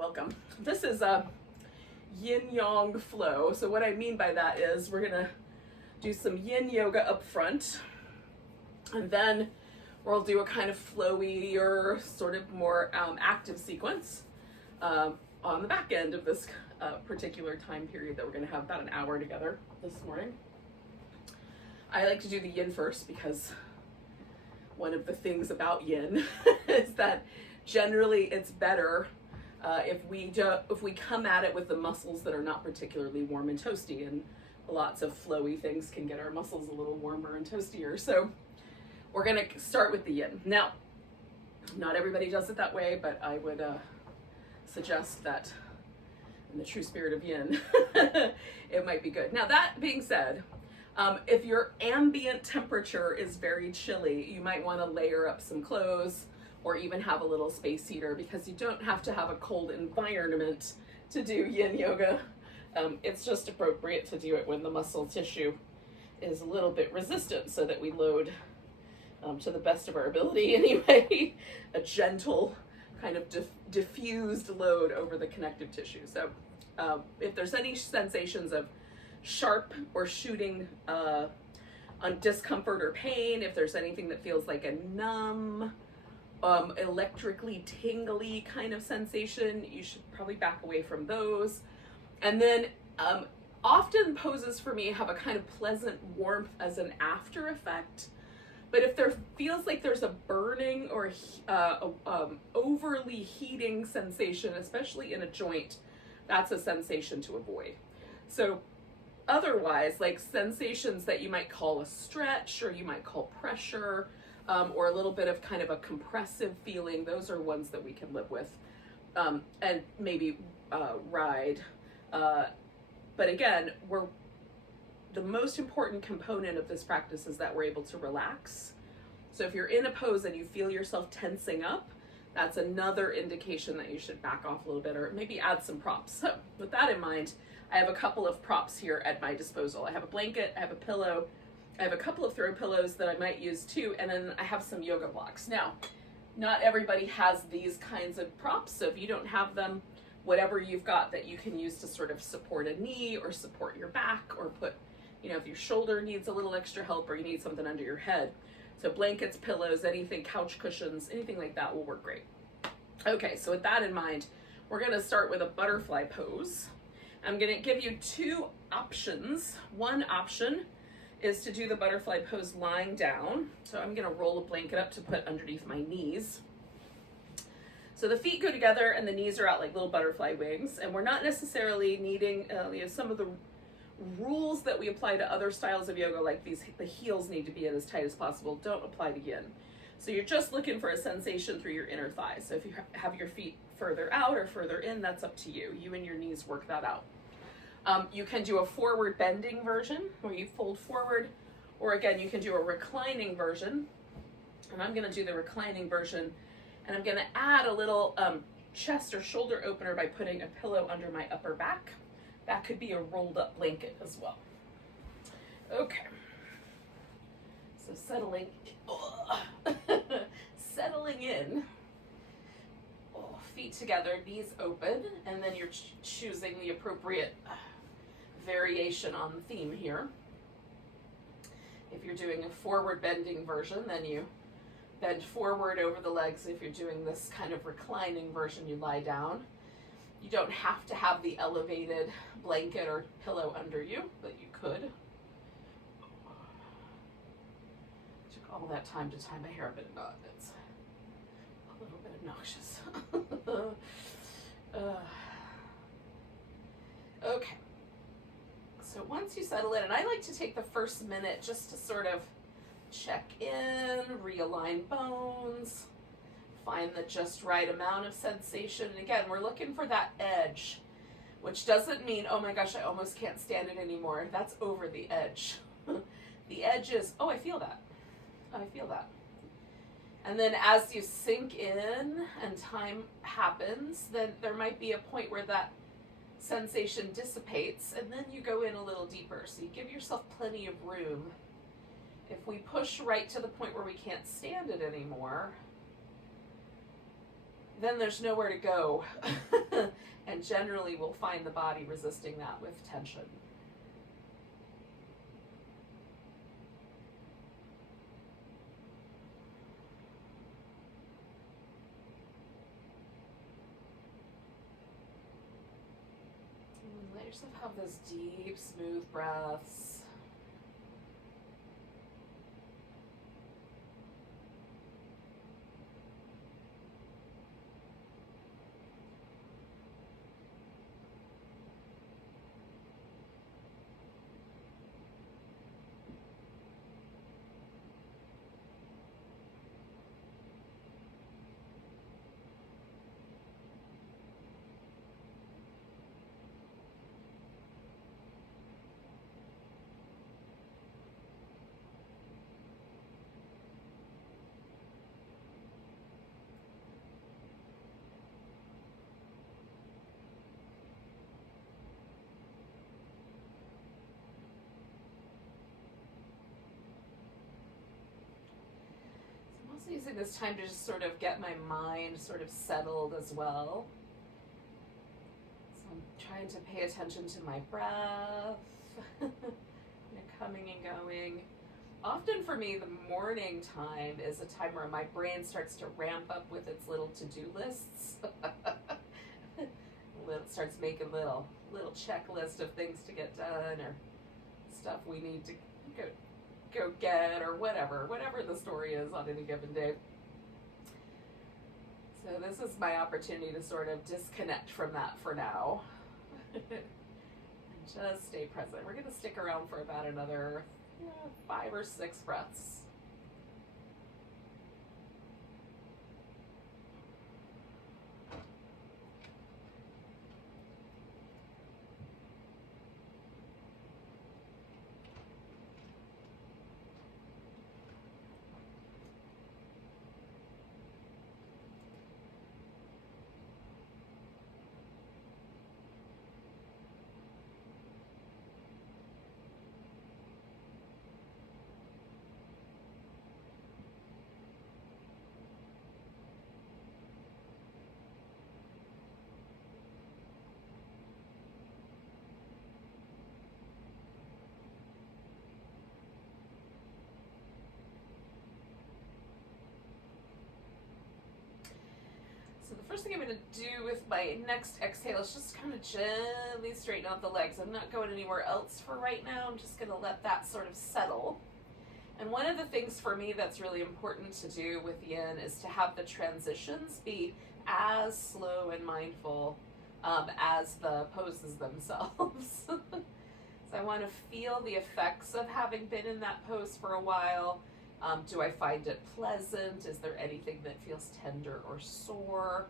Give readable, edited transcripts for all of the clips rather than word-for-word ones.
Welcome. This is a yin-yang flow. So what I mean by that is we're gonna do some yin yoga up front, and then we'll do a kind of flowy or sort of more active sequence on the back end of this particular time period that we're gonna have about an hour together this morning. I like to do the yin first because one of the things about yin is that generally it's better if we come at it with the muscles that are not particularly warm and toasty, and lots of flowy things can get our muscles a little warmer and toastier. So we're gonna start with the yin. Now, not everybody does it that way, but I would suggest that in the true spirit of yin, it might be good. Now, that being said, if your ambient temperature is very chilly, you might want to layer up some clothes or even have a little space heater, because you don't have to have a cold environment to do yin yoga. It's just appropriate to do it when the muscle tissue is a little bit resistant, so that we load to the best of our ability anyway, a gentle kind of diffused load over the connective tissue. So if there's any sensations of sharp or shooting on discomfort or pain, if there's anything that feels like a numb, electrically tingly kind of sensation, you should probably back away from those. And then often poses for me have a kind of pleasant warmth as an after effect. But if there feels like there's a burning or overly heating sensation, especially in a joint, that's a sensation to avoid. So otherwise, like sensations that you might call a stretch, or you might call pressure, or a little bit of kind of a compressive feeling, those are ones that we can live with, and maybe ride. But again, the most important component of this practice is that we're able to relax. So if you're in a pose and you feel yourself tensing up, that's another indication that you should back off a little bit, or maybe add some props. So with that in mind, I have a couple of props here at my disposal. I have a blanket, I have a pillow, I have a couple of throw pillows that I might use too, and then I have some yoga blocks. Now, not everybody has these kinds of props, so if you don't have them, whatever you've got that you can use to sort of support a knee or support your back, or put, if your shoulder needs a little extra help, or you need something under your head. So blankets, pillows, anything, couch cushions, anything like that will work great. Okay, so with that in mind, we're gonna start with a butterfly pose. I'm gonna give you two options. One option is to do the butterfly pose lying down. So I'm gonna roll a blanket up to put underneath my knees. So the feet go together and the knees are out like little butterfly wings, and we're not necessarily needing, some of the rules that we apply to other styles of yoga, like the heels need to be in as tight as possible, don't apply to yin. So you're just looking for a sensation through your inner thighs. So if you have your feet further out or further in, that's up to you. You and your knees work that out. You can do a forward bending version where you fold forward, or again, you can do a reclining version. And I'm gonna do the reclining version, and I'm gonna add a little chest or shoulder opener by putting a pillow under my upper back. That could be a rolled up blanket as well. Okay. So settling in. Feet together, knees open, and then you're choosing the appropriate variation on the theme here. If you're doing a forward bending version, then you bend forward over the legs. If you're doing this kind of reclining version, you lie down. You don't have to have the elevated blanket or pillow under you, but you could. Took all that time to tie my hair up in a knot. It's a little bit obnoxious. Okay. So once you settle in, and I like to take the first minute just to sort of check in, realign bones, find the just right amount of sensation. And again, we're looking for that edge, which doesn't mean, oh my gosh, I almost can't stand it anymore. That's over the edge. The edge is, oh, I feel that. I feel that. And then as you sink in and time happens, then there might be a point where that sensation dissipates, and then you go in a little deeper. So you give yourself plenty of room. If we push right to the point where we can't stand it anymore, then there's nowhere to go. And generally we'll find the body resisting that with tension. And let yourself have those deep, smooth breaths. Using this time to just sort of get my mind sort of settled as well. So I'm trying to pay attention to my breath, coming and going. Often for me, the morning time is a time where my brain starts to ramp up with its little to-do lists. It starts making little checklist of things to get done, or stuff we need to go get, or whatever the story is on any given day. So this is my opportunity to sort of disconnect from that for now. And just stay present. We're going to stick around for about another 5 or 6 breaths. So the first thing I'm going to do with my next exhale is just kind of gently straighten out the legs. I'm not going anywhere else for right now. I'm just going to let that sort of settle. And one of the things for me that's really important to do with yin is to have the transitions be as slow and mindful as the poses themselves. So I want to feel the effects of having been in that pose for a while. Do I find it pleasant? Is there anything that feels tender or sore?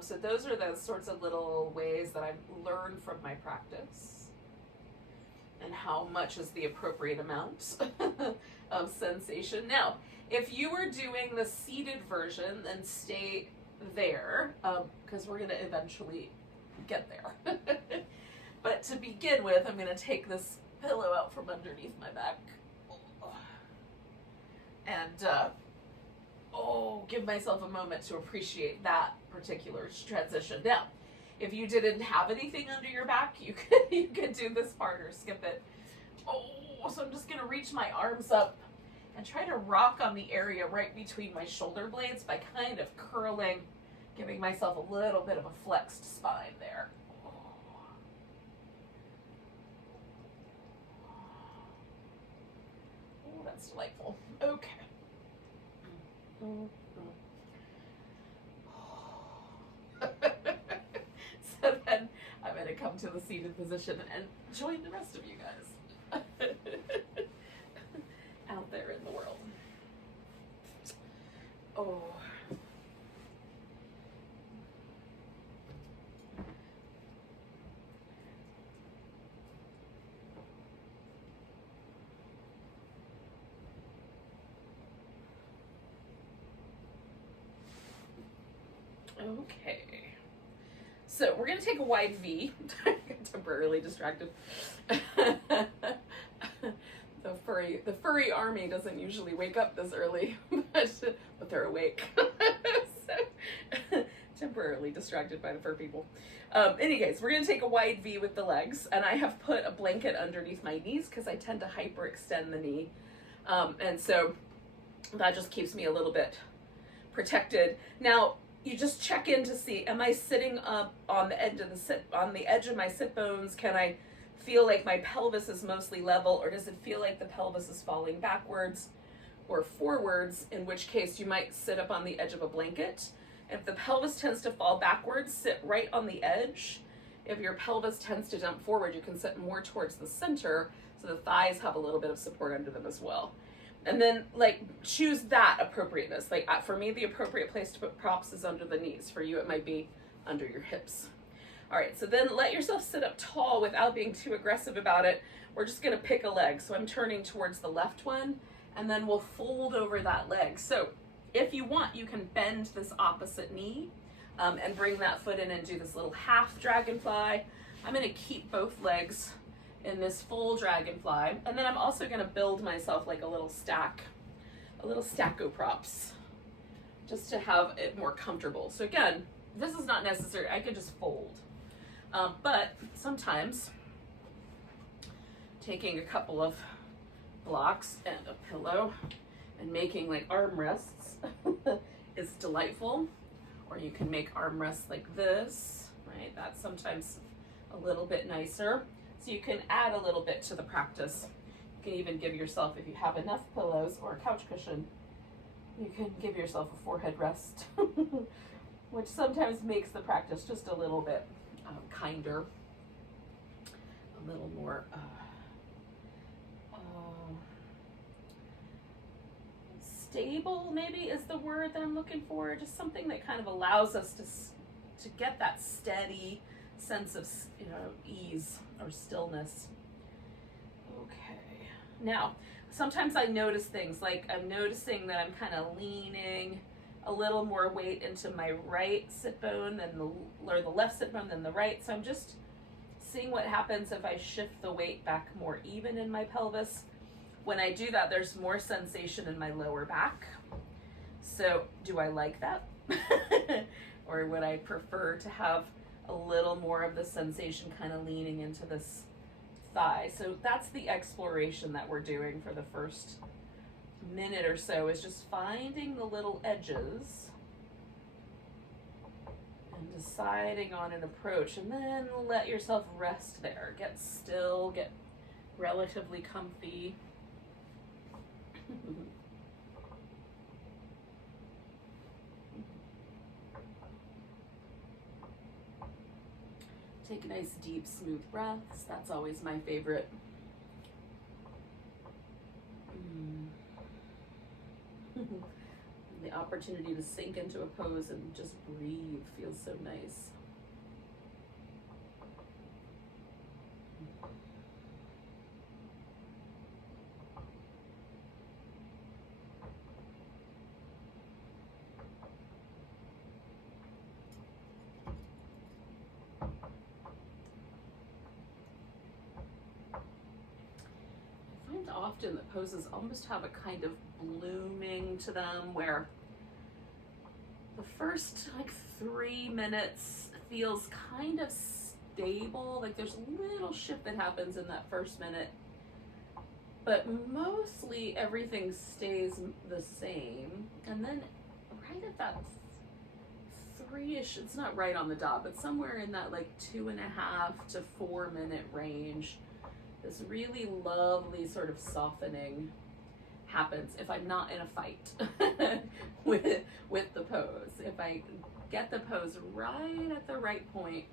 So those are the sorts of little ways that I've learned from my practice. And how much is the appropriate amount of sensation. Now, if you were doing the seated version, then stay there, because we're going to eventually get there. But to begin with, I'm going to take this pillow out from underneath my back. And give myself a moment to appreciate that particular transition. Now, if you didn't have anything under your back, you could do this part or skip it. So I'm just gonna reach my arms up and try to rock on the area right between my shoulder blades by kind of curling, giving myself a little bit of a flexed spine there. Oh, that's delightful. Okay. So then I'm going to come to the seated position and join the rest of you guys out there in the world. Oh. Okay, so we're going to take a wide V. I got temporarily distracted. The furry army doesn't usually wake up this early, but they're awake. So temporarily distracted by the fur people. Any case, we're gonna take a wide V with the legs, and I have put a blanket underneath my knees because I tend to hyperextend the knee. And so that just keeps me a little bit protected. Now, you just check in to see, am I sitting up on the edge of my sit bones? Can I feel like my pelvis is mostly level, or does it feel like the pelvis is falling backwards or forwards, in which case you might sit up on the edge of a blanket. If the pelvis tends to fall backwards, sit right on the edge. If your pelvis tends to jump forward, you can sit more towards the center so the thighs have a little bit of support under them as well. And then like choose that appropriateness. Like for me, the appropriate place to put props is under the knees. For you, it might be under your hips. All right, so then let yourself sit up tall without being too aggressive about it. We're just gonna pick a leg. So I'm turning towards the left one, and then we'll fold over that leg. So if you want, you can bend this opposite knee and bring that foot in and do this little half dragonfly. I'm gonna keep both legs in this full dragonfly. And then I'm also gonna build myself like a little stack of props, just to have it more comfortable. So again, this is not necessary, I could just fold. But sometimes taking a couple of blocks and a pillow and making like armrests is delightful. Or you can make armrests like this, right? That's sometimes a little bit nicer. So you can add a little bit to the practice. You can even give yourself, if you have enough pillows or a couch cushion, you can give yourself a forehead rest, which sometimes makes the practice just a little bit kinder, a little more stable, maybe is the word that I'm looking for. Just something that kind of allows us to get that steady sense of, you know, ease or stillness. Okay. Now, sometimes I notice things like I'm noticing that I'm kind of leaning a little more weight into my right sit bone than the left sit bone than the right. So I'm just seeing what happens if I shift the weight back more even in my pelvis. When I do that, there's more sensation in my lower back. So do I like that? Or would I prefer to have a little more of the sensation kind of leaning into this thigh? So that's the exploration that we're doing for the first minute or so, is just finding the little edges and deciding on an approach, and then let yourself rest there. Get still, get relatively comfy. Take nice, deep, smooth breaths. That's always my favorite. The opportunity to sink into a pose and just breathe feels so nice. Often the poses almost have a kind of blooming to them, where the first like 3 minutes feels kind of stable, like there's a little shift that happens in that first minute, but mostly everything stays the same. And then right at that 3-ish, it's not right on the dot, but somewhere in that like 2.5 to 4 minute range, this really lovely sort of softening happens if I'm not in a fight with the pose. If I get the pose right at the right point,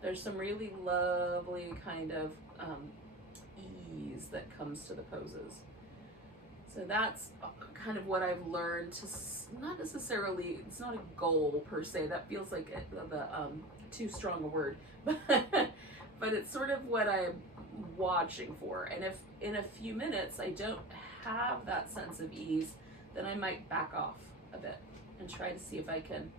there's some really lovely kind of ease that comes to the poses. So that's kind of what I've learned to not necessarily, it's not a goal per se, that feels like too strong a word, but it's sort of what I'm watching for. And if in a few minutes I don't have that sense of ease, then I might back off a bit and try to see if I can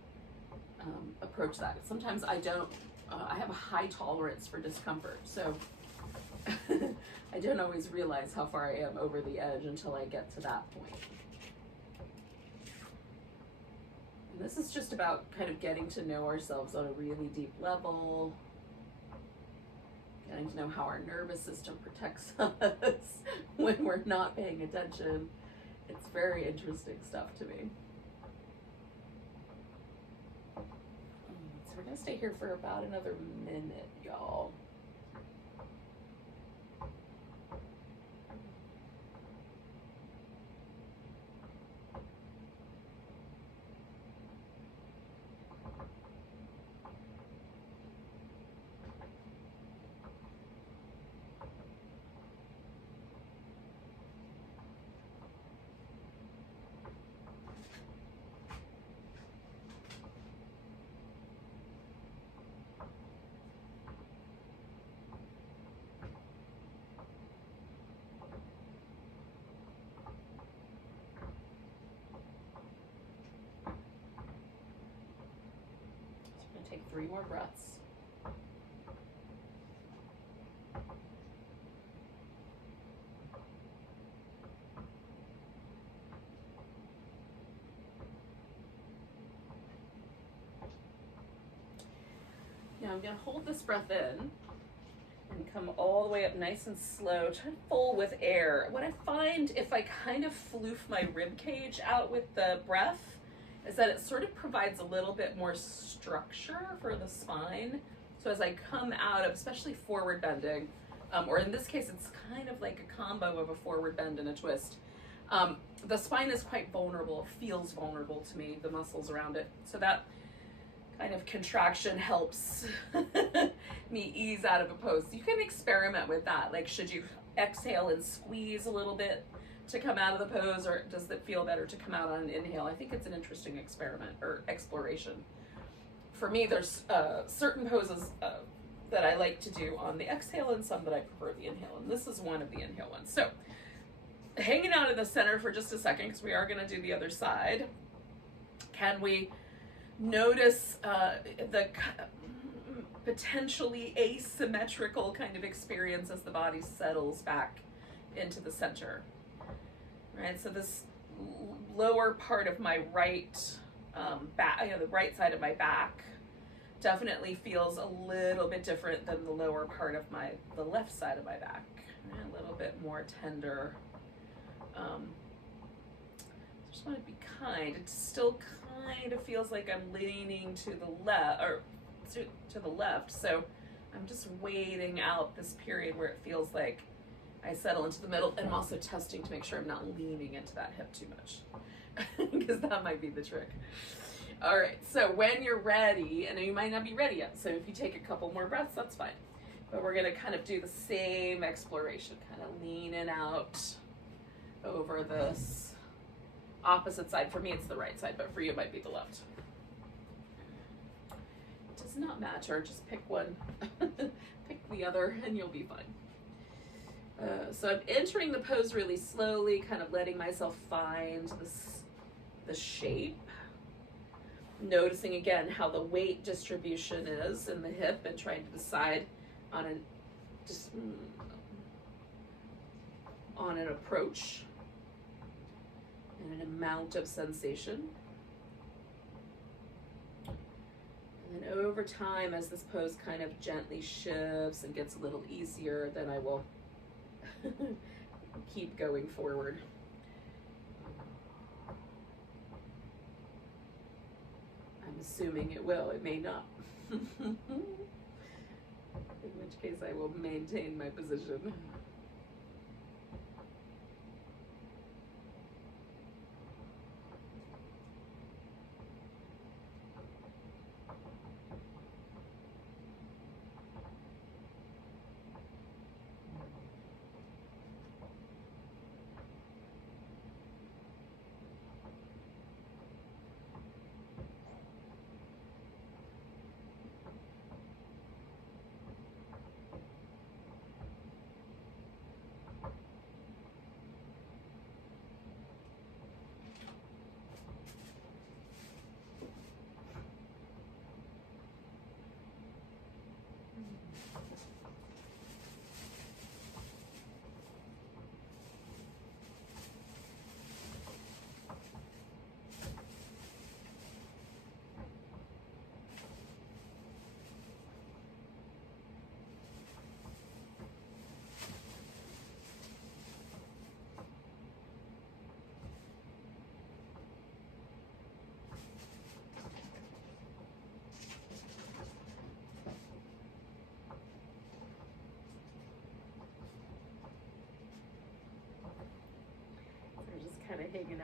approach that. Sometimes I don't, I have a high tolerance for discomfort, so I don't always realize how far I am over the edge until I get to that point. And this is just about kind of getting to know ourselves on a really deep level, getting to know how our nervous system protects us when we're not paying attention. It's very interesting stuff to me. So we're gonna stay here for about another minute, y'all. Take 3 more breaths. Now I'm going to hold this breath in and come all the way up nice and slow, try to full with air. What I find if I kind of floof my rib cage out with the breath is that it sort of provides a little bit more structure for the spine. So as I come out of, especially forward bending, or in this case, it's kind of like a combo of a forward bend and a twist. The spine is quite vulnerable, feels vulnerable to me, the muscles around it. So that kind of contraction helps me ease out of a pose. You can experiment with that. Like, should you exhale and squeeze a little bit to come out of the pose, or does it feel better to come out on an inhale? I think it's an interesting experiment or exploration. For me, there's certain poses that I like to do on the exhale and some that I prefer the inhale, and this is one of the inhale ones. So hanging out in the center for just a second, because we are going to do the other side. Can we notice the potentially asymmetrical kind of experience as the body settles back into the center? Right, so this lower part of my right back, the right side of my back, definitely feels a little bit different than the lower part of the left side of my back. Right, a little bit more tender. Just want to be kind. It still kind of feels like I'm leaning to the left, or to the left. So I'm just waiting out this period where it feels like I settle into the middle, and I'm also testing to make sure I'm not leaning into that hip too much, because that might be the trick. All right, so when you're ready, and you might not be ready yet, so if you take a couple more breaths, that's fine. But we're gonna kind of do the same exploration, kind of leaning out over this opposite side. For me, it's the right side, but for you, it might be the left. It does not matter, just pick one, pick the other, and you'll be fine. So I'm entering the pose really slowly, kind of letting myself find the shape. Noticing again how the weight distribution is in the hip, and trying to decide on an approach and an amount of sensation. And then over time, as this pose kind of gently shifts and gets a little easier, then I will keep going forward. I'm assuming it will, it may not. In which case I will maintain my position.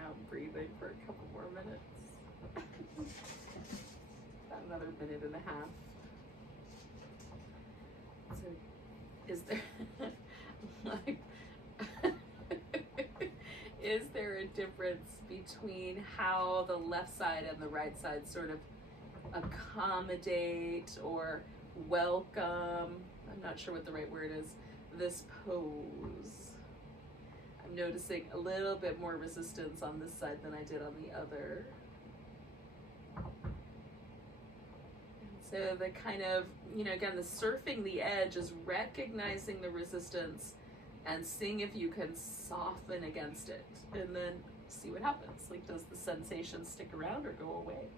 around breathing for a couple more minutes. About another minute and a half. So, is there like is there a difference between how the left side and the right side sort of accommodate or welcome? I'm not sure what the right word is. This pose. I'm noticing a little bit more resistance on this side than I did on the other. So the kind of, again, the surfing the edge is recognizing the resistance and seeing if you can soften against it, and then see what happens. Like, does the sensation stick around or go away?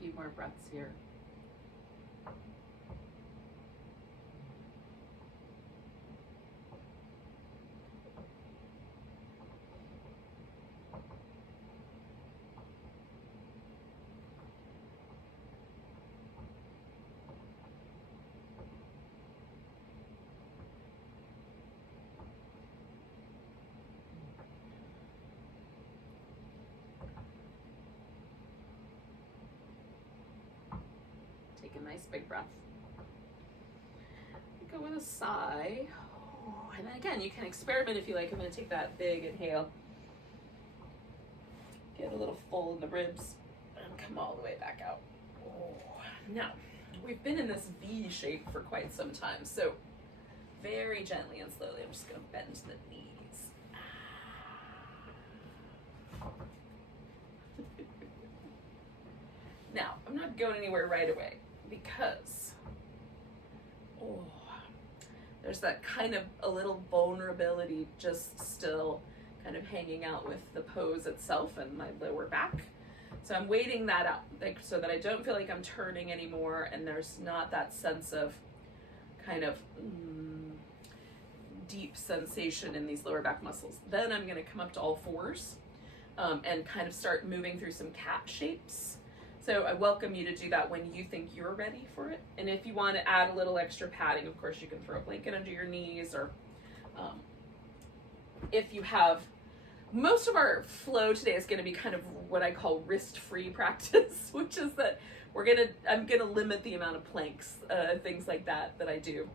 Few more breaths here. Take a nice big breath. Go with a sigh. And then again, you can experiment if you like. I'm going to take that big inhale. Get a little full in the ribs and come all the way back out. Now, we've been in this V shape for quite some time, so very gently and slowly, I'm just going to bend the knees. Now, I'm not going anywhere right away because there's that kind of a little vulnerability just still kind of hanging out with the pose itself and my lower back. So I'm waiting that out, like, so that I don't feel like I'm turning anymore and there's not that sense of kind of deep sensation in these lower back muscles. Then I'm going to come up to all fours and kind of start moving through some cat shapes. So I welcome you to do that when you think you're ready for it. And if you want to add a little extra padding, of course, you can throw a blanket under your knees, or if you have, most of our flow today is going to be kind of what I call wrist-free practice, which is that I'm going to limit the amount of planks, things like that I do.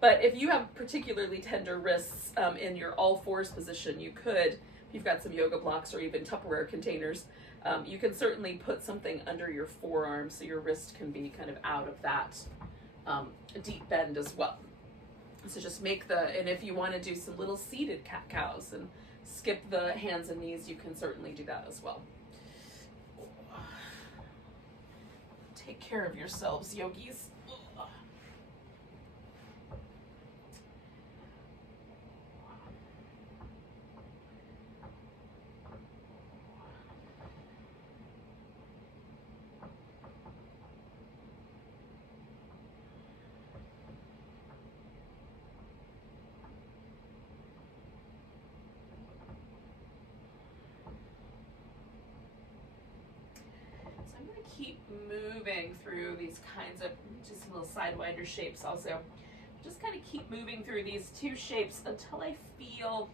But if you have particularly tender wrists in your all fours position, you could, if you've got some yoga blocks or even Tupperware containers, you can certainly put something under your forearm so your wrist can be kind of out of that deep bend as well. So just and if you want to do some little seated cat-cows and skip the hands and knees, you can certainly do that as well. Take care of yourselves, yogis. Keep moving through these kinds of just little sidewinder shapes also. Just kind of keep moving through these two shapes until I feel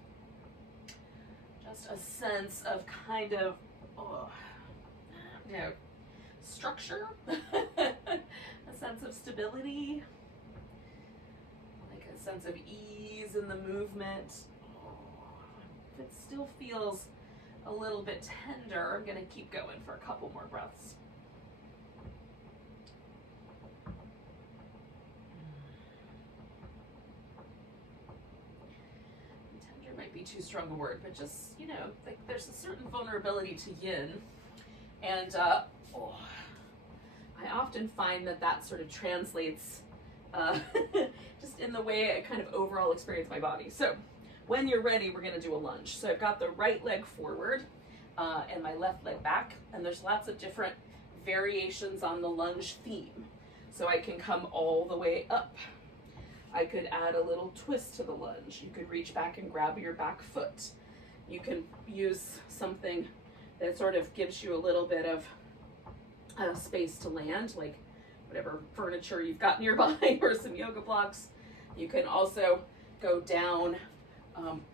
just a sense of kind of structure, a sense of stability, like a sense of ease in the movement. If it still feels a little bit tender, I'm going to keep going for a couple more breaths. too strong a word, but just, you know, like there's a certain vulnerability to yin. And oh, I often find that that sort of translates just in the way I kind of overall experience my body. So when you're ready, we're gonna do a lunge. So I've got the right leg forward and my left leg back, and there's lots of different variations on the lunge theme. So I can come all the way up. I could add a little twist to the lunge. You could reach back and grab your back foot. You can use something that sort of gives you a little bit of space to land, like whatever furniture you've got nearby or some yoga blocks. You can also go down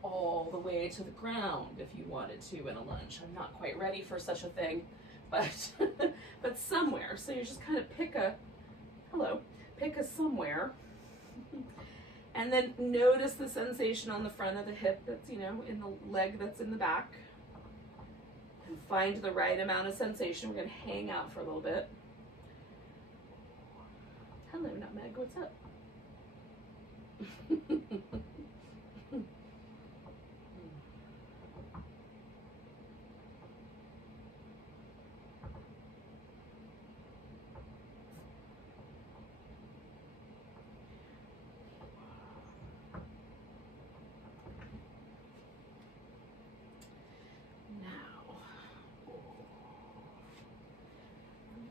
all the way to the ground if you wanted to in a lunge. I'm not quite ready for such a thing, but but somewhere. So you just kind of pick a somewhere. And then notice the sensation on the front of the hip that's, you know, in the leg that's in the back. And find the right amount of sensation. We're going to hang out for a little bit. Hello, Nutmeg, what's up?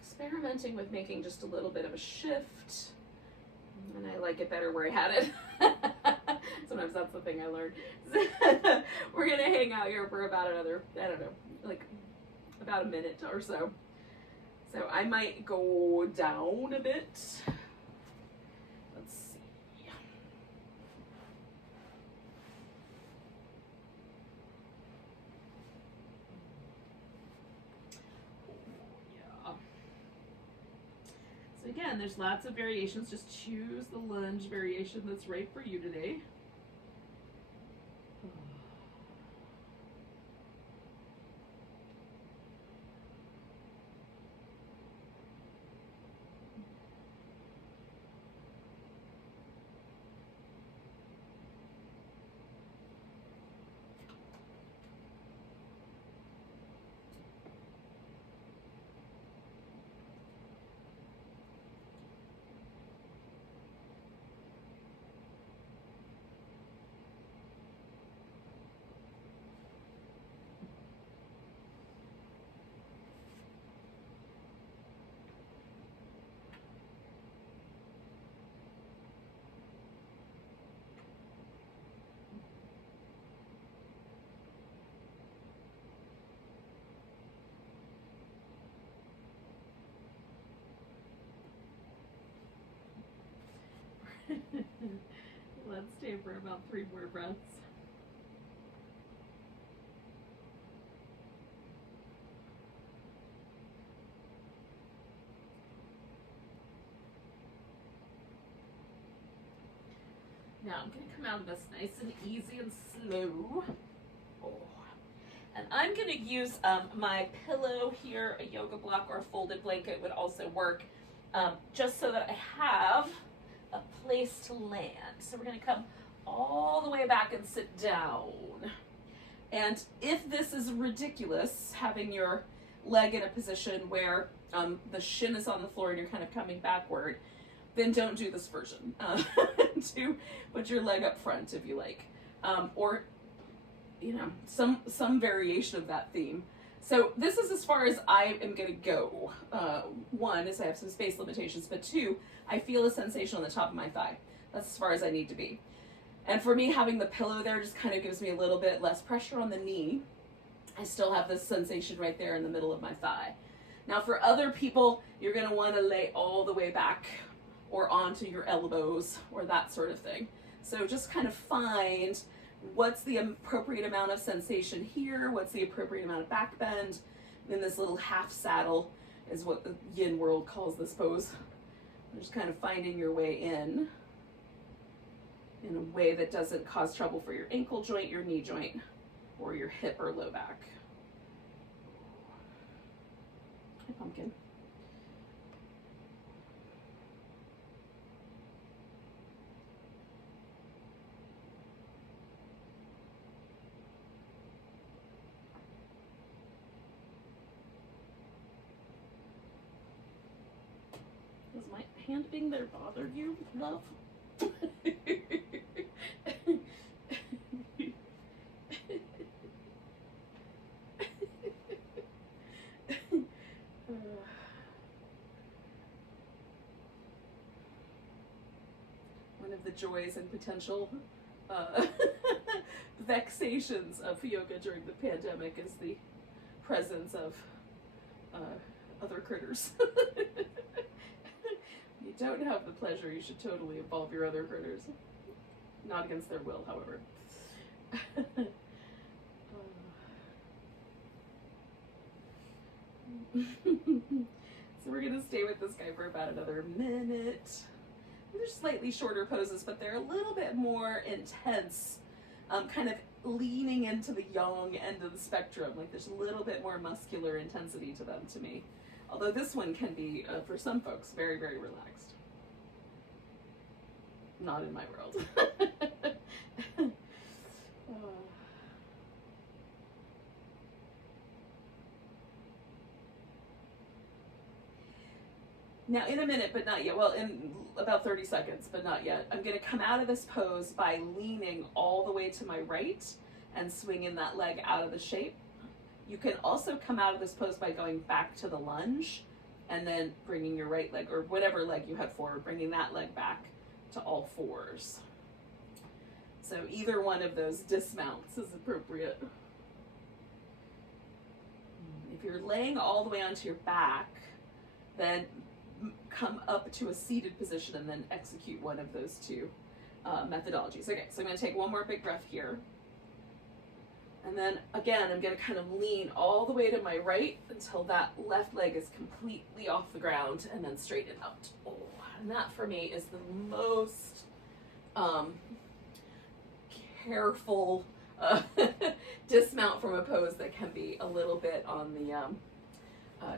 Experimenting with making just a little bit of a shift, and I like it better where I had it. Sometimes that's the thing I learned. We're gonna hang out here for about another, I don't know, like about a minute or so. So I might go down a bit. Let's see. So again, there's lots of variations. Just choose the lunge variation that's right for you today. Let's stay for about 3 more breaths. Now I'm going to come out of this nice and easy and slow. Oh. And I'm going to use my pillow here, a yoga block or a folded blanket would also work, just so that I have a place to land. So we're going to come all the way back and sit down. And if this is ridiculous, having your leg in a position where the shin is on the floor and you're kind of coming backward, then don't do this version. Put your leg up front if you like, or you know, some variation of that theme. So this is as far as I am going to go. One is I have some space limitations, but two, I feel a sensation on the top of my thigh. That's as far as I need to be. And for me, having the pillow there just kind of gives me a little bit less pressure on the knee. I still have this sensation right there in the middle of my thigh. Now for other people, you're going to want to lay all the way back or onto your elbows or that sort of thing. So just kind of find what's the appropriate amount of sensation here, what's the appropriate amount of back bend. Then this little half saddle is what the yin world calls this pose. Just kind of finding your way in a way that doesn't cause trouble for your ankle joint, your knee joint, or your hip or low back. Hi, pumpkin. hand being there bother you, love? One of the joys and potential vexations of yoga during the pandemic is the presence of other critters. You don't have the pleasure, you should totally involve your other critters. Not against their will, however. So we're gonna stay with this guy for about another minute. They're slightly shorter poses, but they're a little bit more intense, kind of leaning into the yang end of the spectrum. Like there's a little bit more muscular intensity to them to me. Although this one can be, for some folks, very, very relaxed. Not in my world. Now in a minute, but not yet, well in about 30 seconds, but not yet, I'm gonna come out of this pose by leaning all the way to my right and swinging that leg out of the shape. You can also come out of this pose by going back to the lunge and then bringing your right leg, or whatever leg you had forward, bringing that leg back to all fours. So either one of those dismounts is appropriate. If you're laying all the way onto your back, then come up to a seated position and then execute one of those two methodologies. Okay, so I'm going to take one more big breath here. And then again, I'm going to kind of lean all the way to my right until that left leg is completely off the ground and then straighten out. Oh, and that for me is the most careful dismount from a pose that can be a little bit on the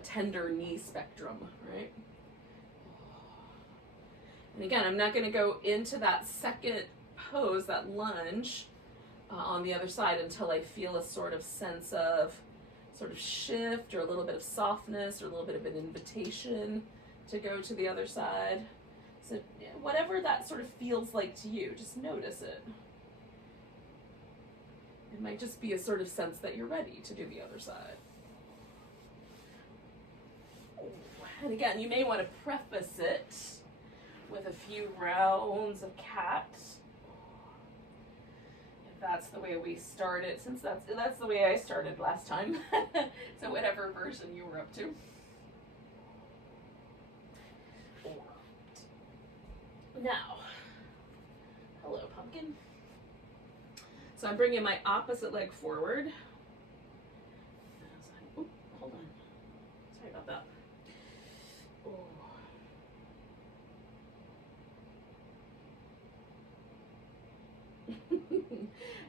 tender knee spectrum, right? And again, I'm not going to go into that second pose, that lunge, on the other side until I feel a sort of sense of sort of shift or a little bit of softness or a little bit of an invitation to go to the other side. So whatever that sort of feels like to you, just notice it. It might just be a sort of sense that you're ready to do the other side. And again, you may want to preface it with a few rounds of cat. If that's the way we started, since that's the way I started last time. So whatever version you were up to. Now, hello pumpkin. So I'm bringing my opposite leg forward. Ooh, hold on. Sorry about that.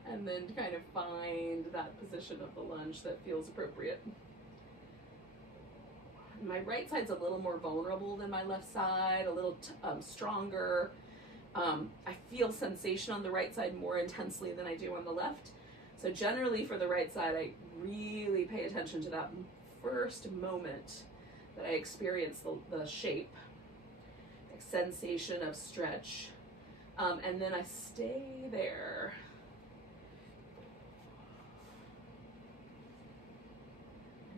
And then kind of find that position of the lunge that feels appropriate. My right side's a little more vulnerable than my left side, a little stronger. I feel sensation on the right side more intensely than I do on the left. So generally for the right side, I really pay attention to that first moment that I experience the shape, like sensation of stretch. And then I stay there.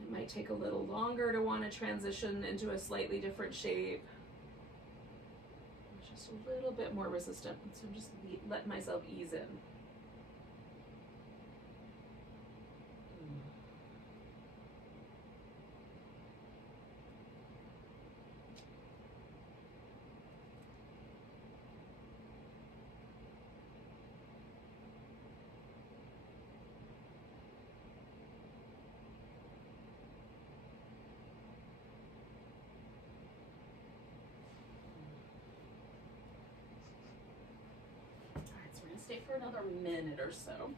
It might take a little longer to want to transition into a slightly different shape. Just a little bit more resistant. So I'm just let myself ease in. Stay for another minute or so.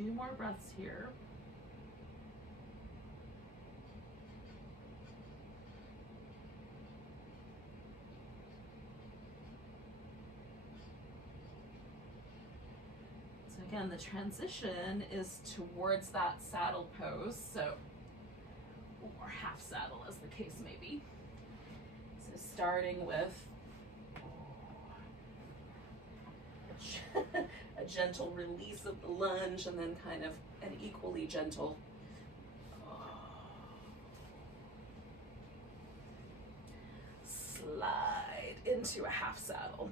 2 more breaths here. So again, the transition is towards that saddle pose, so, or half saddle as the case may be. So starting with a gentle release of the lunge, and then kind of an equally gentle slide into a half saddle.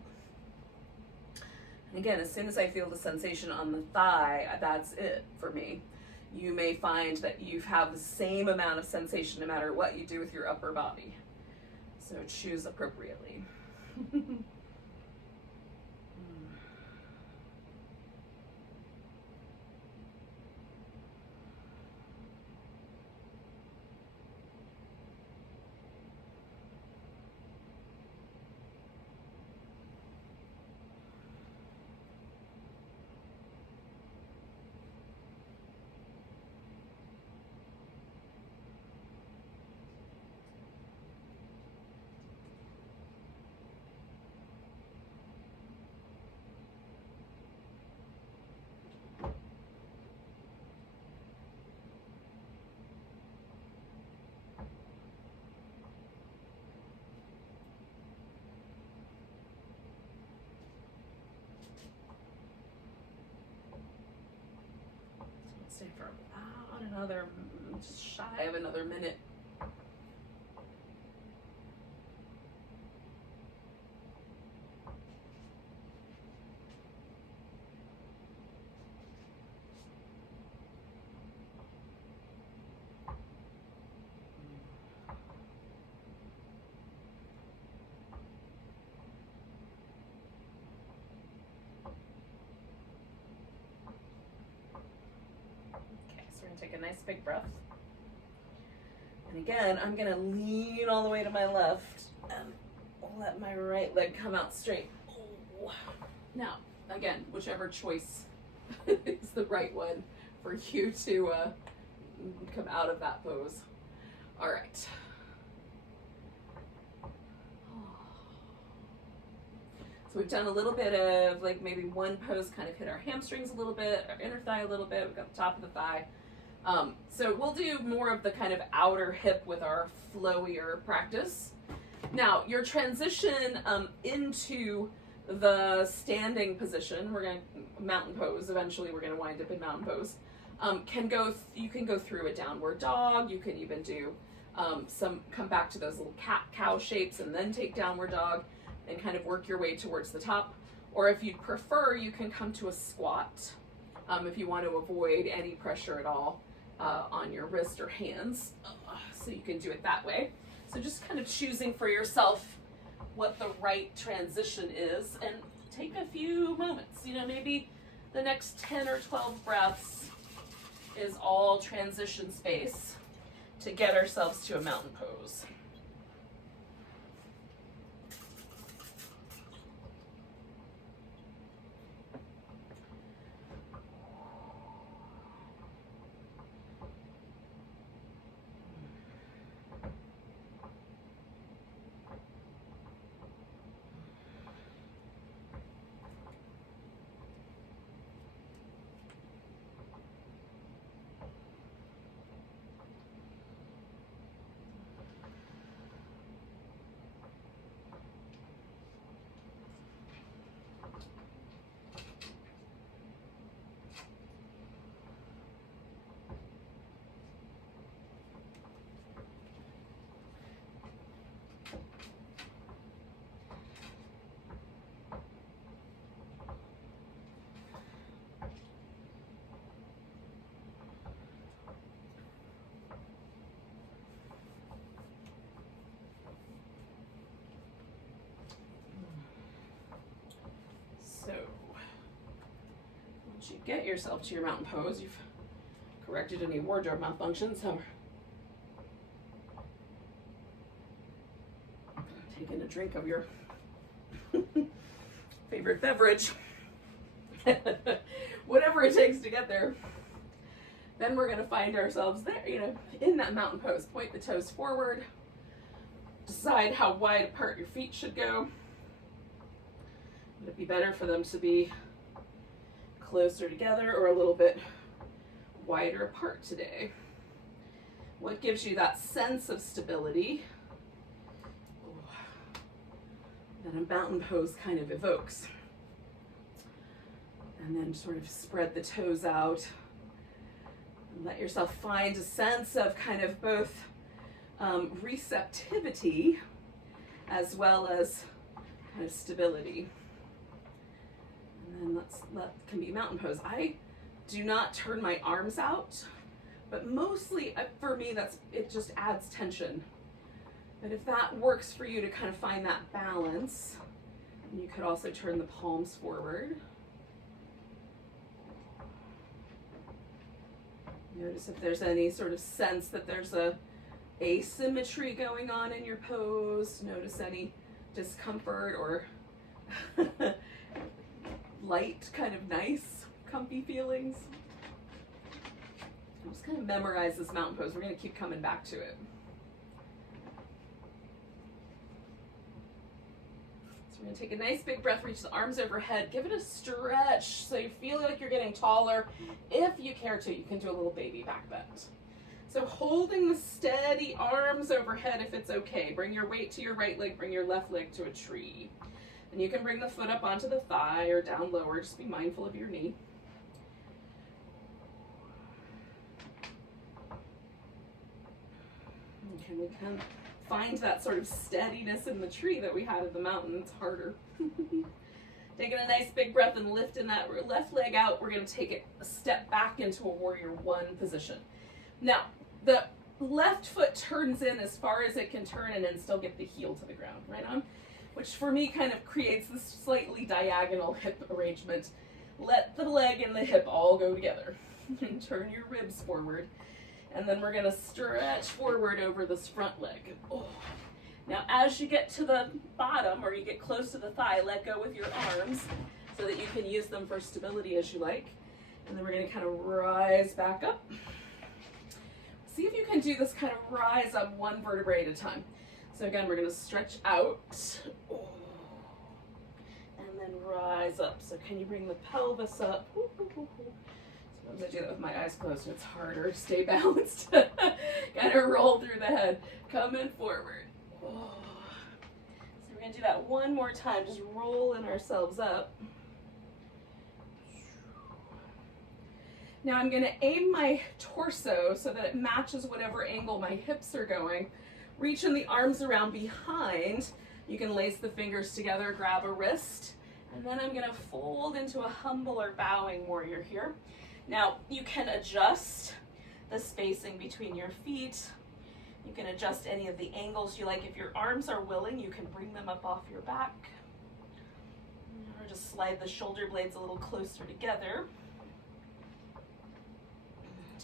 And again, as soon as I feel the sensation on the thigh, that's it for me. You may find that you have the same amount of sensation no matter what you do with your upper body. So choose appropriately. Stay for about another, just shy of another minute. Take a nice big breath. And again, I'm gonna lean all the way to my left and let my right leg come out straight. Now, again, whichever choice is the right one for you to come out of that pose. All right. So we've done a little bit of like maybe one pose kind of hit our hamstrings a little bit, our inner thigh a little bit, we've got the top of the thigh. So we'll do more of the kind of outer hip with our flowier practice. Now, your transition into the standing position, we're going to mountain pose, eventually we're going to wind up in mountain pose, you can go through a downward dog, you can even do come back to those little cat-cow shapes and then take downward dog and kind of work your way towards the top. Or if you'd prefer, you can come to a squat if you want to avoid any pressure at all on your wrist or hands. So you can do it that way. So just kind of choosing for yourself what the right transition is, and take a few moments. You know, maybe the next 10 or 12 breaths is all transition space to get ourselves to a mountain pose. So, once you get yourself to your mountain pose, you've corrected any wardrobe malfunctions, so taking a drink of your favorite beverage, whatever it takes to get there. Then we're going to find ourselves there, you know, in that mountain pose. Point the toes forward. Decide how wide apart your feet should go. Would it be better for them to be closer together or a little bit wider apart today? What gives you that sense of stability that a mountain pose kind of evokes? And then sort of spread the toes out. And let yourself find a sense of kind of both receptivity as well as kind of stability. And then that can be mountain pose. I do not turn my arms out, but mostly for me it just adds tension. But if that works for you to kind of find that balance, you could also turn the palms forward. Notice if there's any sort of sense that there's a asymmetry going on in your pose. Notice any discomfort or light, kind of nice, comfy feelings. I'm just going to memorize this mountain pose. We're going to keep coming back to it. So we're going to take a nice big breath, reach the arms overhead, give it a stretch so you feel like you're getting taller. If you care to, you can do a little baby back bend. So holding the steady arms overhead if it's okay. Bring your weight to your right leg, bring your left leg to a tree. And you can bring the foot up onto the thigh or down lower. Just be mindful of your knee. Okay, we can find that sort of steadiness in the tree that we had at the mountain. It's harder. Taking a nice big breath and lifting that left leg out. We're going to take it a step back into a warrior one position. Now, the left foot turns in as far as it can turn and then still get the heel to the ground, right on? Which for me kind of creates this slightly diagonal hip arrangement. Let the leg and the hip all go together. And turn your ribs forward. And then we're going to stretch forward over this front leg. Oh. Now, as you get to the bottom or you get close to the thigh, let go with your arms so that you can use them for stability as you like. And then we're going to kind of rise back up. See if you can do this kind of rise up one vertebrae at a time. So again, we're going to stretch out. Oh. And then rise up. So can you bring the pelvis up? Sometimes I do that with my eyes closed and it's harder. Stay balanced. Kind of roll through the head. Coming forward. Oh. So we're going to do that one more time. Just rolling ourselves up. Now I'm going to aim my torso so that it matches whatever angle my hips are going. Reaching the arms around behind. You can lace the fingers together, grab a wrist. And then I'm going to fold into a humble or bowing warrior here. Now you can adjust the spacing between your feet. You can adjust any of the angles you like. If your arms are willing, you can bring them up off your back. Or just slide the shoulder blades a little closer together.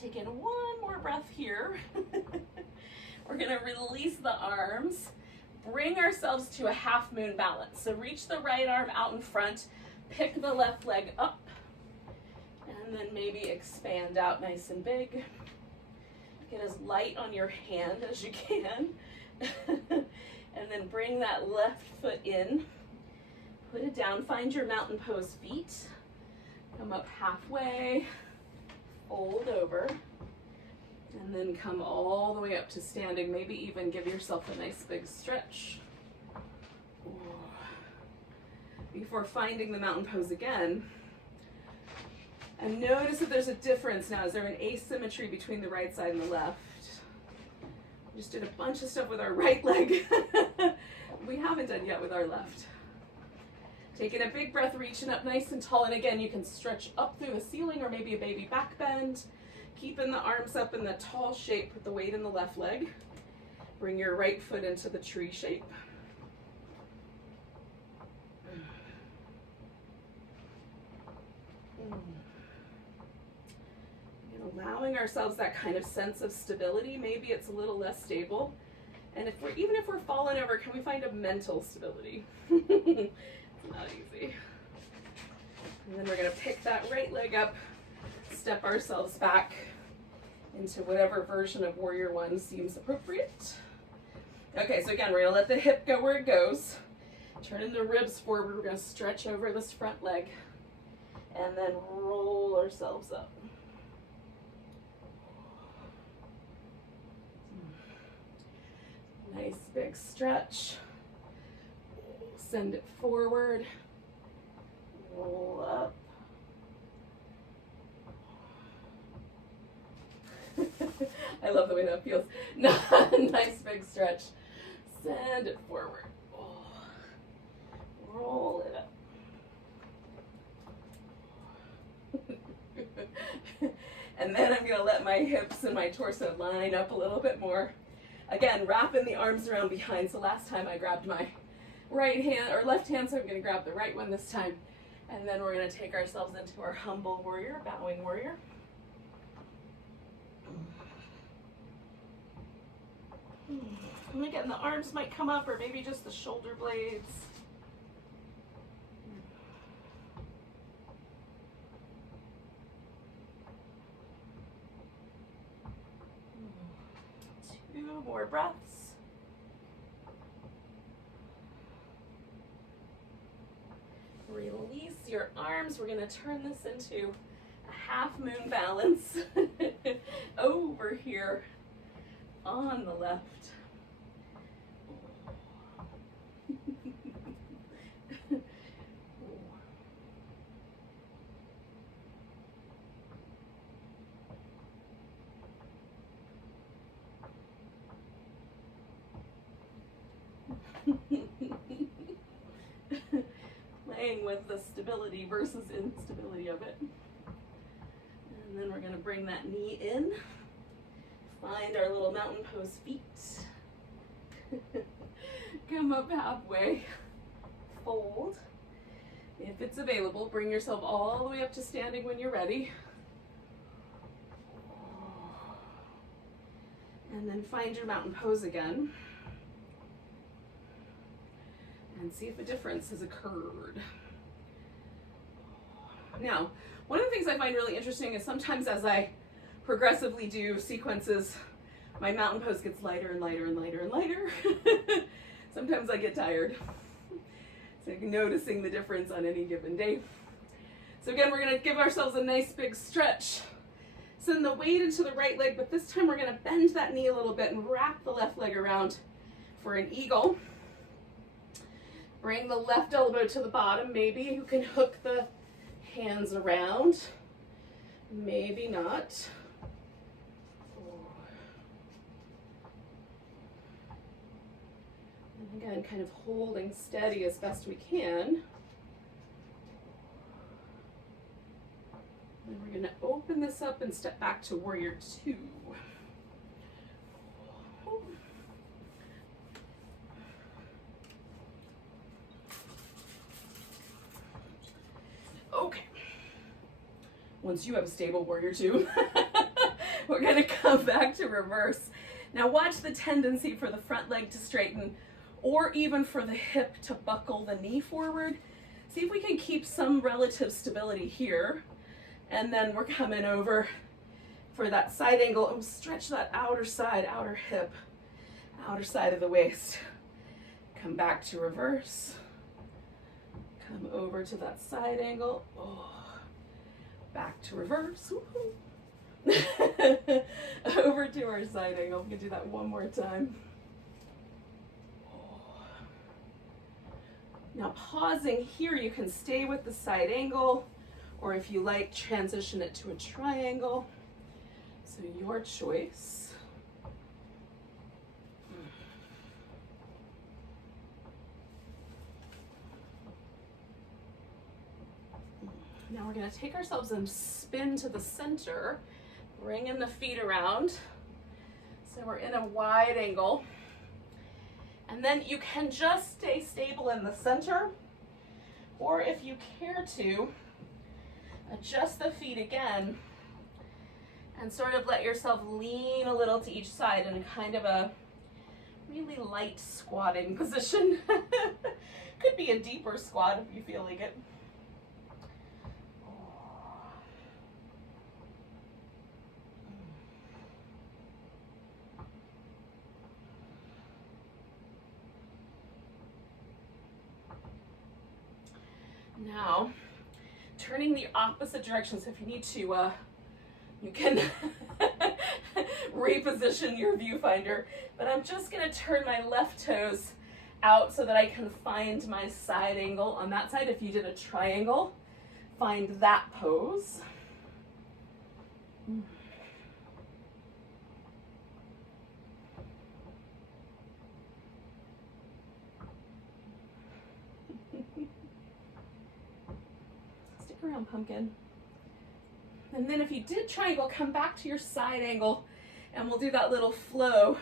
Take in one more breath here. We're going to release the arms. Bring ourselves to a half moon balance. So reach the right arm out in front. Pick the left leg up. And then maybe expand out nice and big. Get as light on your hand as you can. And then bring that left foot in. Put it down. Find your mountain pose feet. Come up halfway. Fold over. And then come all the way up to standing. Maybe even give yourself a nice big stretch. Before finding the mountain pose again. And notice if there's a difference now. Is there an asymmetry between the right side and the left? We just did a bunch of stuff with our right leg. We haven't done yet with our left. Taking a big breath, reaching up nice and tall. And again, you can stretch up through the ceiling or maybe a baby back bend. Keeping the arms up in the tall shape, put the weight in the left leg. Bring your right foot into the tree shape. And allowing ourselves that kind of sense of stability. Maybe it's a little less stable. And even if we're falling over, can we find a mental stability? It's not easy. And then we're going to pick that right leg up, step ourselves back, into whatever version of warrior one seems appropriate. Okay, so again, we're gonna let the hip go where it goes. Turning the ribs forward, we're gonna stretch over this front leg and then roll ourselves up. Nice big stretch. Send it forward, roll up. I love the way that feels. Nice big stretch. Send it forward. Roll it up. And then I'm going to let my hips and my torso line up a little bit more. Again, wrapping the arms around behind. So last time I grabbed my right hand or left hand, so I'm going to grab the right one this time. And then we're going to take ourselves into our humble warrior, bowing warrior. And again, the arms might come up, or maybe just the shoulder blades. Two more breaths. Release your arms. We're going to turn this into a half moon balance over here on the left. Playing with the stability versus instability of it. And then we're going to bring that knee in. Find our little mountain pose feet. Come up halfway. Fold. If it's available, bring yourself all the way up to standing when you're ready. And then find your mountain pose again. And see if a difference has occurred. Now, one of the things I find really interesting is sometimes as I progressively do sequences, my mountain pose gets lighter and lighter and lighter and lighter. Sometimes I get tired. So noticing the difference on any given day. So again, we're going to give ourselves a nice big stretch. Send the weight into the right leg, but this time we're going to bend that knee a little bit and wrap the left leg around for an eagle. Bring the left elbow to the bottom. Maybe you can hook the hands around. Maybe not. And again, kind of holding steady as best we can. And we're going to open this up and step back to warrior two. Okay. Once you have a stable warrior two, we're going to come back to reverse. Now watch the tendency for the front leg to straighten, or even for the hip to buckle the knee forward. See if we can keep some relative stability here. And then we're coming over for that side angle. Oh, stretch that outer side, outer hip, outer side of the waist. Come back to reverse. Come over to that side angle. Oh, back to reverse. Over to our side angle. We can do that one more time. Now pausing here, you can stay with the side angle, or if you like, transition it to a triangle. So your choice. Now we're going to take ourselves and spin to the center, bringing the feet around. So we're in a wide angle. And then you can just stay stable in the center, or if you care to, adjust the feet again and sort of let yourself lean a little to each side in kind of a really light squatting position. Could be a deeper squat if you feel like it. Now, turning the opposite direction. So if you need to, you can reposition your viewfinder. But I'm just gonna turn my left toes out so that I can find my side angle on that side. If you did a triangle, find that pose. Stick around, pumpkin. And then if you did triangle, come back to your side angle and we'll do that little flow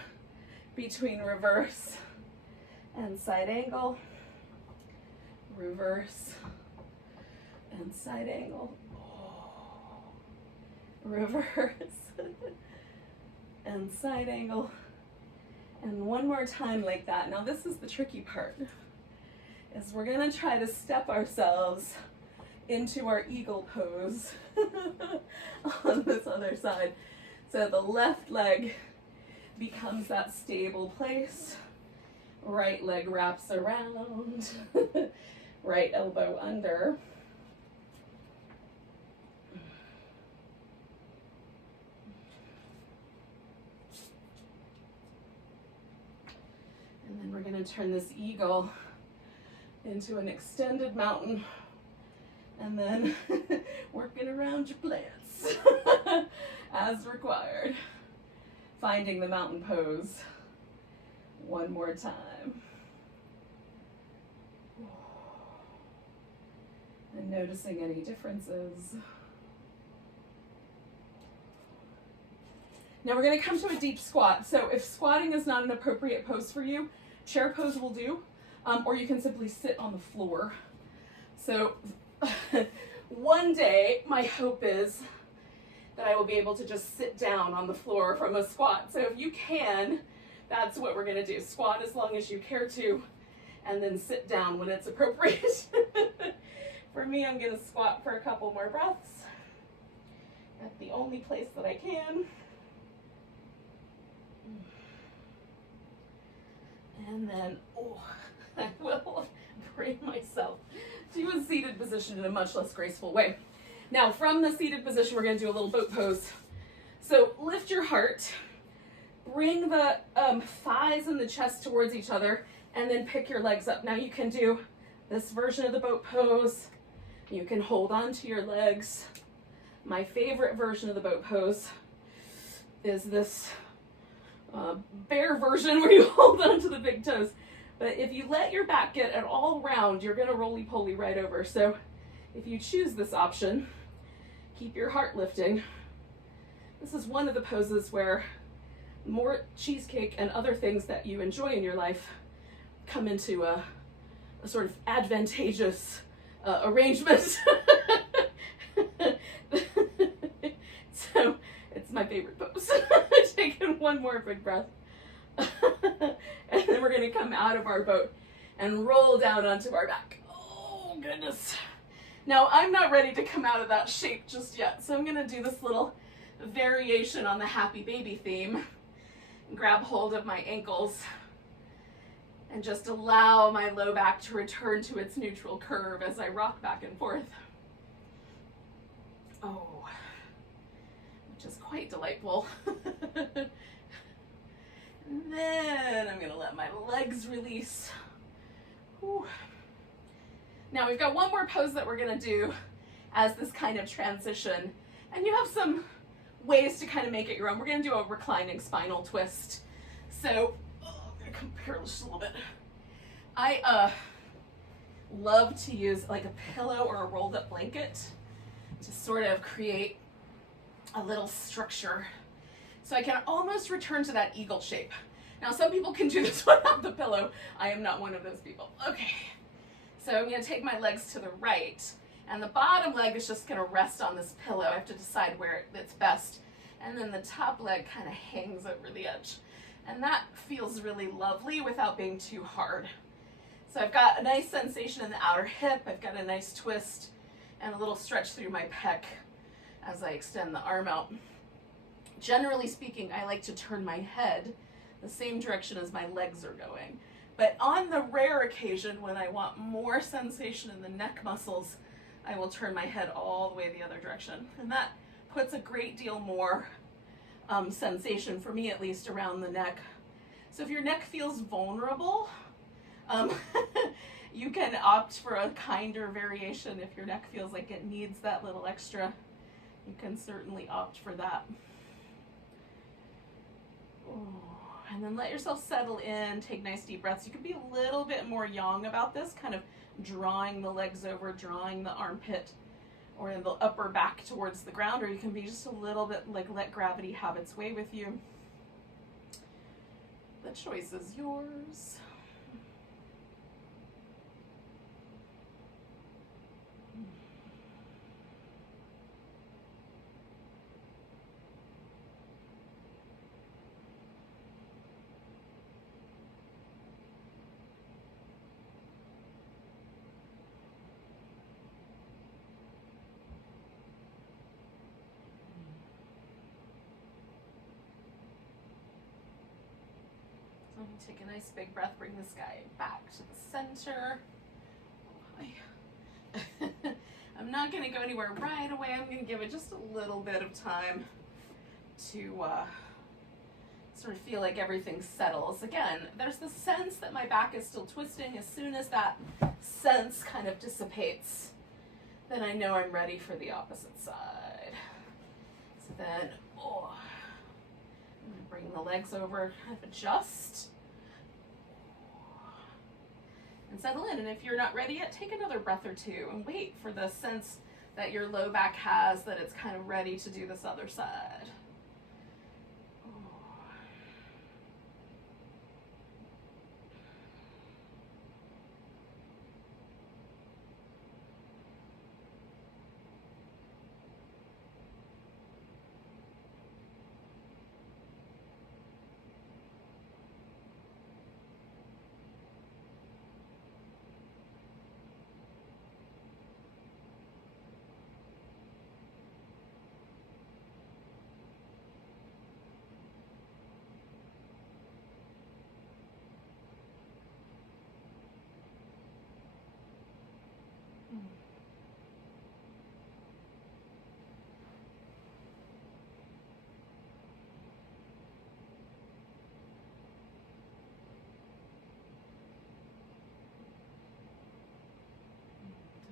between reverse and side angle, reverse and side angle, reverse and side angle, and one more time like that. Now this is the tricky part, is we're gonna try to step ourselves into our eagle pose on this other side. So the left leg becomes that stable place, right leg wraps around, right elbow under. And then we're going to turn this eagle into an extended mountain, and then working around your plants as required. Finding the mountain pose one more time. And noticing any differences. Now we're going to come to a deep squat. So if squatting is not an appropriate pose for you, chair pose will do, or you can simply sit on the floor. So one day, my hope is that I will be able to just sit down on the floor from a squat. So if you can, that's what we're gonna do. Squat as long as you care to, and then sit down when it's appropriate. For me, I'm gonna squat for a couple more breaths at the only place that I can. And then, I will bring myself to a seated position in a much less graceful way. Now, from the seated position, we're going to do a little boat pose. So lift your heart, bring the thighs and the chest towards each other, and then pick your legs up. Now you can do this version of the boat pose. You can hold on to your legs. My favorite version of the boat pose is this bear version where you hold on to the big toes. But if you let your back get at all round, you're gonna roly-poly right over. So if you choose this option, keep your heart lifting. This is one of the poses where more cheesecake and other things that you enjoy in your life come into a sort of advantageous arrangement. So it's my favorite pose. Taking one more big breath. And then we're going to come out of our boat and roll down onto our back. Oh, goodness. Now, I'm not ready to come out of that shape just yet, so I'm going to do this little variation on the happy baby theme. Grab hold of my ankles and just allow my low back to return to its neutral curve as I rock back and forth. Oh, which is quite delightful. And then I'm gonna let my legs release. Whew. Now we've got one more pose that we're gonna do as this kind of transition. And you have some ways to kind of make it your own. We're gonna do a reclining spinal twist. So, I'm gonna come here just a little bit. I love to use like a pillow or a rolled up blanket to sort of create a little structure. So I can almost return to that eagle shape. Now some people can do this without the pillow. I am not one of those people. Okay, so I'm gonna take my legs to the right, and the bottom leg is just gonna rest on this pillow. I have to decide where it's best. And then the top leg kind of hangs over the edge. And that feels really lovely without being too hard. So I've got a nice sensation in the outer hip. I've got a nice twist and a little stretch through my pec as I extend the arm out. Generally speaking, I like to turn my head the same direction as my legs are going. But on the rare occasion when I want more sensation in the neck muscles, I will turn my head all the way the other direction. And that puts a great deal more sensation, for me at least, around the neck. So if your neck feels vulnerable, you can opt for a kinder variation. If your neck feels like it needs that little extra, you can certainly opt for that. And then let yourself settle in, take nice deep breaths. You can be a little bit more yang about this, kind of drawing the legs over, drawing the armpit or the upper back towards the ground, or you can be just a little bit like let gravity have its way with you. The choice is yours. Take a nice big breath, bring this guy back to the center. I'm not going to go anywhere right away. I'm going to give it just a little bit of time to sort of feel like everything settles. Again, there's the sense that my back is still twisting. As soon as that sense kind of dissipates, then I know I'm ready for the opposite side. So then, I'm going to bring the legs over, kind of adjust. And settle in. And if you're not ready yet, take another breath or two and wait for the sense that your low back has, that it's kind of ready to do this other side.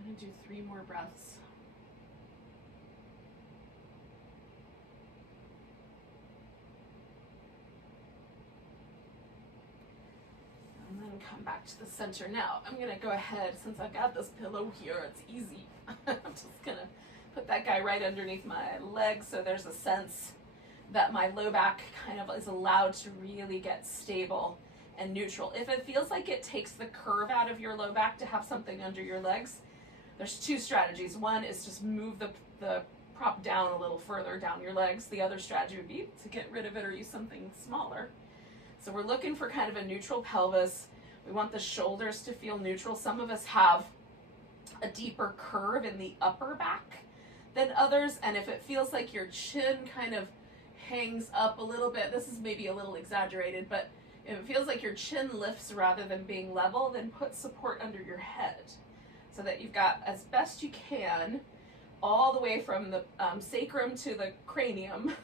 I'm going to do 3 more breaths. And then come back to the center. Now, I'm going to go ahead, since I've got this pillow here, it's easy. I'm just going to put that guy right underneath my legs so there's a sense that my low back kind of is allowed to really get stable and neutral. If it feels like it takes the curve out of your low back to have something under your legs, there's 2 strategies. One is just move the prop down a little further down your legs. The other strategy would be to get rid of it or use something smaller. So we're looking for kind of a neutral pelvis. We want the shoulders to feel neutral. Some of us have a deeper curve in the upper back than others, and if it feels like your chin kind of hangs up a little bit, this is maybe a little exaggerated, but if it feels like your chin lifts rather than being level, then put support under your head, so that you've got, as best you can, all the way from the sacrum to the cranium,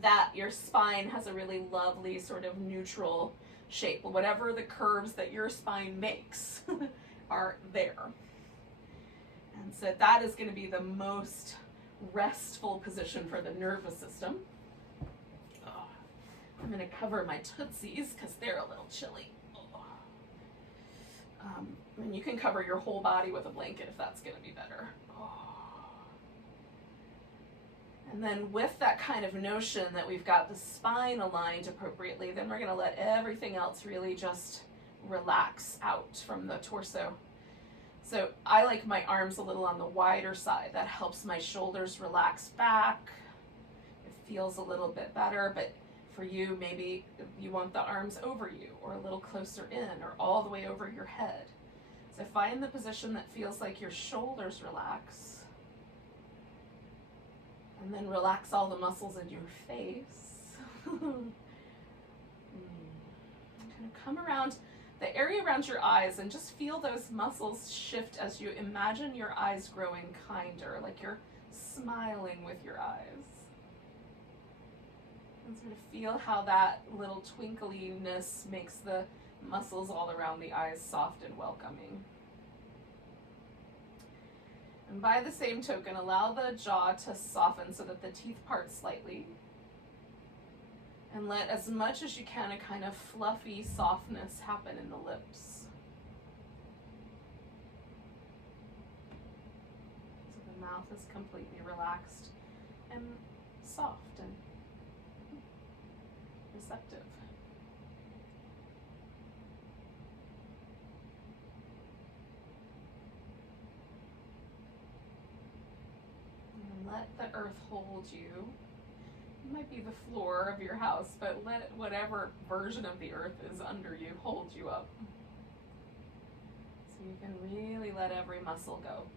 that your spine has a really lovely sort of neutral shape. Whatever the curves that your spine makes are there. And so that is going to be the most restful position for the nervous system. I'm going to cover my tootsies because they're a little chilly. And you can cover your whole body with a blanket if that's going to be better. And then with that kind of notion that we've got the spine aligned appropriately, then we're going to let everything else really just relax out from the torso. So I like my arms a little on the wider side. That helps my shoulders relax back. It feels a little bit better, but for you, maybe you want the arms over you or a little closer in or all the way over your head. So find the position that feels like your shoulders relax. And then relax all the muscles in your face. Kind of come around the area around your eyes, and just feel those muscles shift as you imagine your eyes growing kinder, like you're smiling with your eyes. And sort of feel how that little twinkliness makes the muscles all around the eyes soft and welcoming. And by the same token, allow the jaw to soften so that the teeth part slightly. And let as much as you can a kind of fluffy softness happen in the lips. So the mouth is completely relaxed and soft and receptive. And let the earth hold you. It might be the floor of your house, but let whatever version of the earth is under you hold you up. So you can really let every muscle go.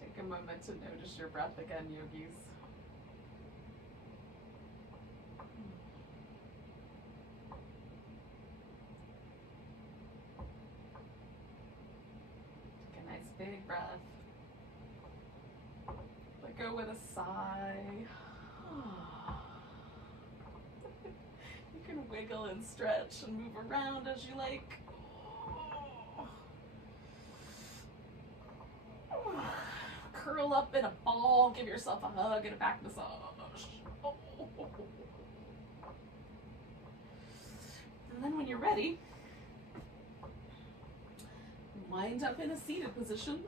Take a moment to notice your breath again, yogis. Take a nice big breath. Let go with a sigh. You can wiggle and stretch and move around as you like. Curl up in a ball, give yourself a hug and a back massage. And then when you're ready, wind up in a seated position.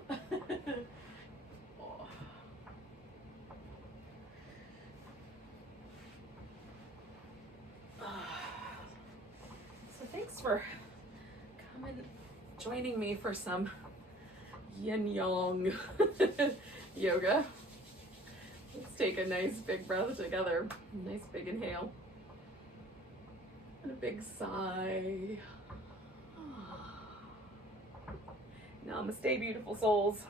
So thanks for coming, joining me for some yin-yang yoga. Let's take a nice big breath together. Nice big inhale. And a big sigh. Namaste, beautiful souls.